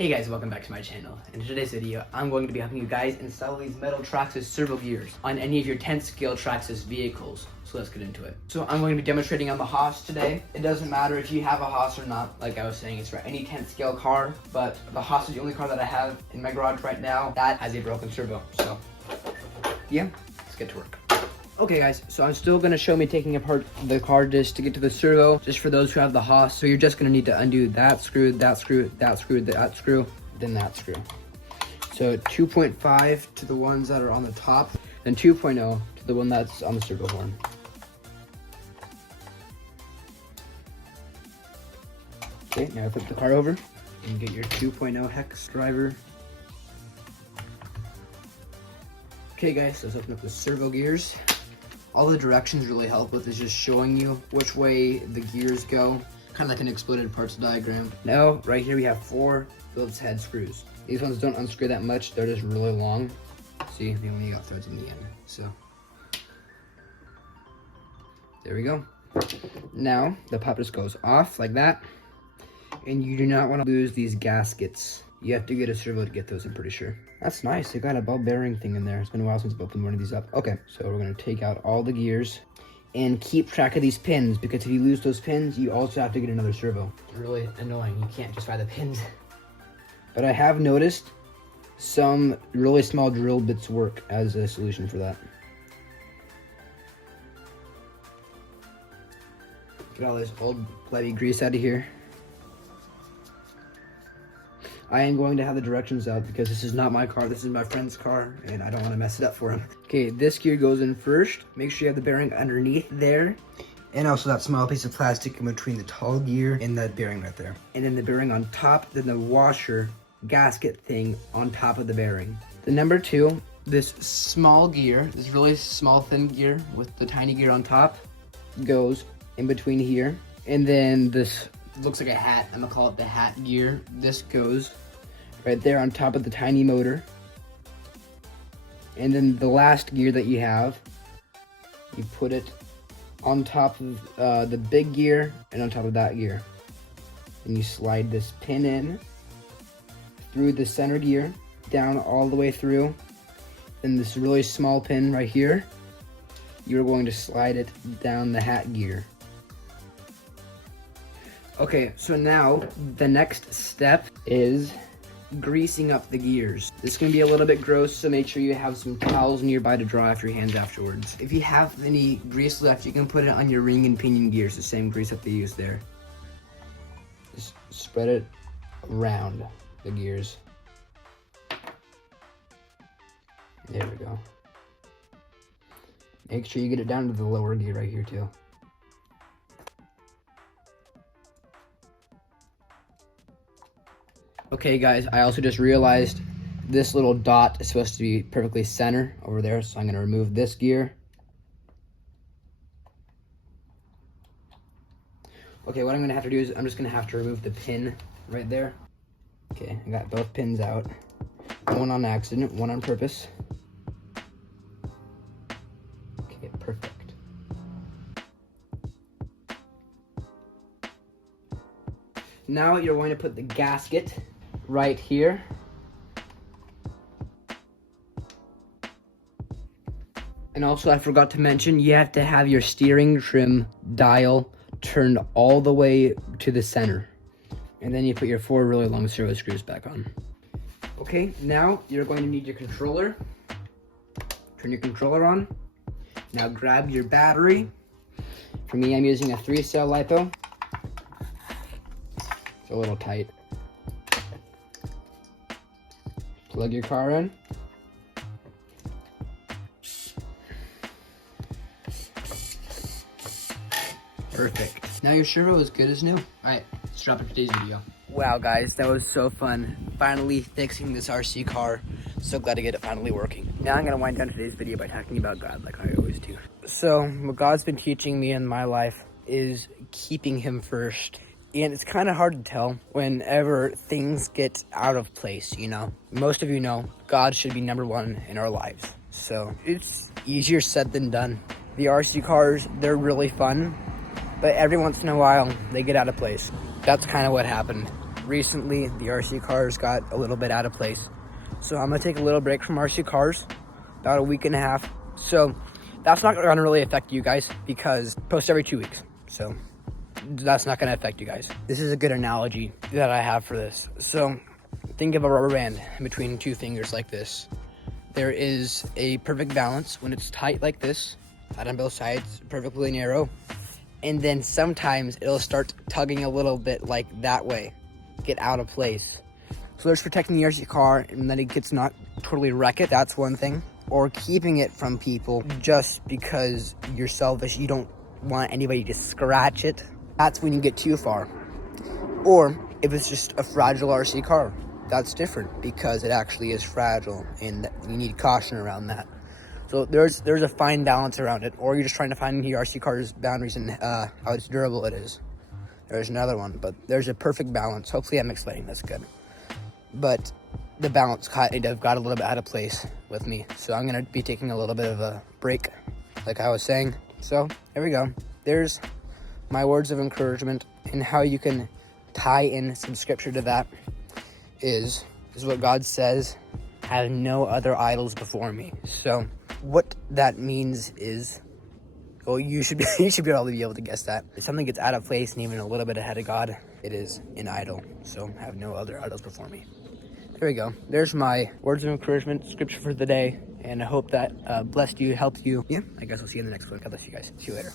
Hey guys, welcome back to my channel. In today's video, I'm going to be helping you guys install these metal Traxxas Sirvo Gears on any of your 10 Scale Traxxas vehicles. So let's get into it. So I'm going to be demonstrating on the Haas today. It doesn't matter if you have a Haas or not. Like I was saying, it's for any 10 scale car, but the Haas is the only car that I have in my garage right now that has a broken servo. So yeah, let's get to work. Okay guys, so I'm still gonna show me taking apart the car just to get to the servo, just for those who have the Haas. So you're just gonna need to undo that screw, that screw, that screw, that screw, then that screw. So 2.5 to the ones that are on the top, and 2.0 to the one that's on the servo horn. Okay, now flip the car over and get your 2.0 hex driver. Okay guys, let's open up the servo gears. All the directions really help with is just showing you which way the gears go, kind of like an exploded parts diagram. Now, right here we have 4 Phillips head screws. These ones don't unscrew that much, they're just really long. See, they only got threads in the end, so. There we go. Now, the pop just goes off like that, and you do not want to lose these gaskets. You have to get a servo to get those, I'm pretty sure. That's nice, they got a ball bearing thing in there. It's been a while since I've opened one of these up. Okay, so we're gonna take out all the gears and keep track of these pins, because if you lose those pins, you also have to get another servo. It's really annoying, you can't just find the pins. But I have noticed some really small drill bits work as a solution for that. Get all this old bloody grease out of here. I am going to have the directions out because this is not my car, this is my friend's car, and I don't want to mess it up for him. Okay, this gear goes in first. Make sure you have the bearing underneath there, and also that small piece of plastic in between the tall gear and that bearing right there. And then the bearing on top, then the washer gasket thing on top of the bearing. The number 2, this small gear, this really small thin gear with the tiny gear on top, goes in between here. And then this looks like a hat, I'm gonna call it the hat gear. This goes right there on top of the tiny motor. And then the last gear that you have, you put it on top of the big gear and on top of that gear. And you slide this pin in through the center gear, down all the way through. And this really small pin right here, you're going to slide it down the hat gear. Okay, so now the next step is greasing up the gears. This is gonna be a little bit gross, so make sure you have some towels nearby to dry off your hands afterwards. If you have any grease left, you can put it on your ring and pinion gears, the same grease that they use there. Just spread it around the gears. There we go. Make sure you get it down to the lower gear right here too. Okay guys, I also just realized this little dot is supposed to be perfectly center over there, so I'm gonna remove this gear. Okay, what I'm gonna have to do is I'm just gonna have to remove the pin right there. Okay, I got both pins out. One on accident, one on purpose. Okay, perfect. Now you're going to put the gasket right here. And also I forgot to mention, you have to have your steering trim dial turned all the way to the center. And then you put your 4 really long servo screws back on. Okay, now you're going to need your controller. Turn your controller on. Now grab your battery. For me, I'm using a 3-cell LiPo. It's a little tight. Plug your car in. Perfect. Now your servo is good as new. Alright, let's drop it for today's video. Wow guys, that was so fun. Finally fixing this RC car. So glad to get it finally working. Now I'm gonna wind down today's video by talking about God like I always do. So what God's been teaching me in my life is keeping him first. And it's kind of hard to tell whenever things get out of place, you know. Most of you know God should be number 1 in our lives. So it's easier said than done. The RC cars, they're really fun, but every once in a while they get out of place. That's kind of what happened recently the RC cars got a little bit out of place. So I'm gonna take a little break from RC cars, about a week and a half. So that's not gonna really affect you guys because I post every 2 weeks. So that's not gonna affect you guys. This is a good analogy that I have for this. So think of a rubber band in between two fingers like this. There is a perfect balance when it's tight like this, tight on both sides, perfectly narrow. And then sometimes it'll start tugging a little bit like that way, get out of place. So there's protecting the RC car and that it gets not totally wreck it, that's one thing. Or keeping it from people just because you're selfish, you don't want anybody to scratch it. That's when you get too far. Or if it's just a fragile RC car, that's different because it actually is fragile and you need caution around that. So there's a fine balance around it. Or you're just trying to find the RC car's boundaries and how it's durable it is. There's another one, but there's a perfect balance. Hopefully I'm explaining this good. But the balance got a little bit out of place with me. So I'm gonna be taking a little bit of a break, like I was saying. So there we go. There's my words of encouragement, and how you can tie in some scripture to that is what God says, have no other idols before me. So what that means is, well, you should be able to guess that. If something gets out of place and even a little bit ahead of God, it is an idol. So have no other idols before me. There we go. There's my words of encouragement, scripture for the day, and I hope that blessed you, helped you. Yeah, I guess I'll see you in the next one. God bless you guys. See you later.